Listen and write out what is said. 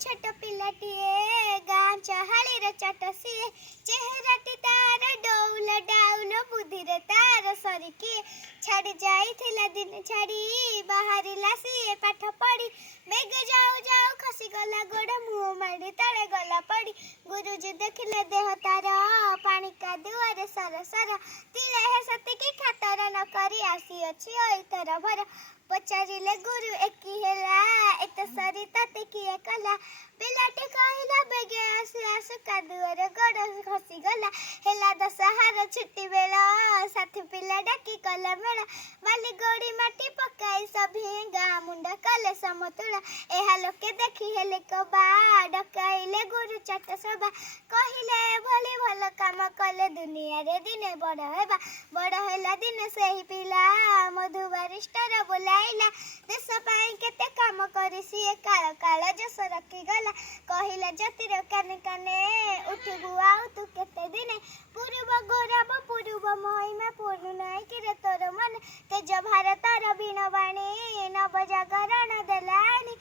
छोट पिलाटिए गाँ चहालीर चट सीए चेहराटी तार डौल डाउल बुद्धि तार सरिकी छाड़ी जाइथिला दिन छाड़ी बाहरिला सीए पाठ पढ़ी मेघ जाऊ जाऊ खसीगला गोड़ मुँह माड़ी तले गला पड़ी गुरुजी देखिले देह तार पानी का दुआरे सर सर तिले है सतिकी खातर न करी आसी अछि ओइतर भर पचारिले गुरु एकी हेला एत सरी तते किए कला पिलाटी कहिला बेगे आसी आसु कादुअरे गोड़ खसी गला हेला दशहरा छुट्टी बेला साथी पिला डाकी कला मेला बाली गोड़ी माटी पकाई सभी गाँ मुंडा कले समतुला एहा लोके देखी हेले कबा डकाइले गुरु चट सभा कहिले भली भल काम कले दुनिया रे दिने बड़ हेबा बड़ हेला दिन सेही पिला मधु बारिस्टर बोलाइला देश पाई केते काम करी सिए काल काल जस रखी गला कहिला जतिर काने काने उठी बुआउ तू केते दिने पूर्व गौरव पूर्व महिमा पूर्ण नाई कि तोर मन तेज भारतर बीणवाणी नव जागरण देलानी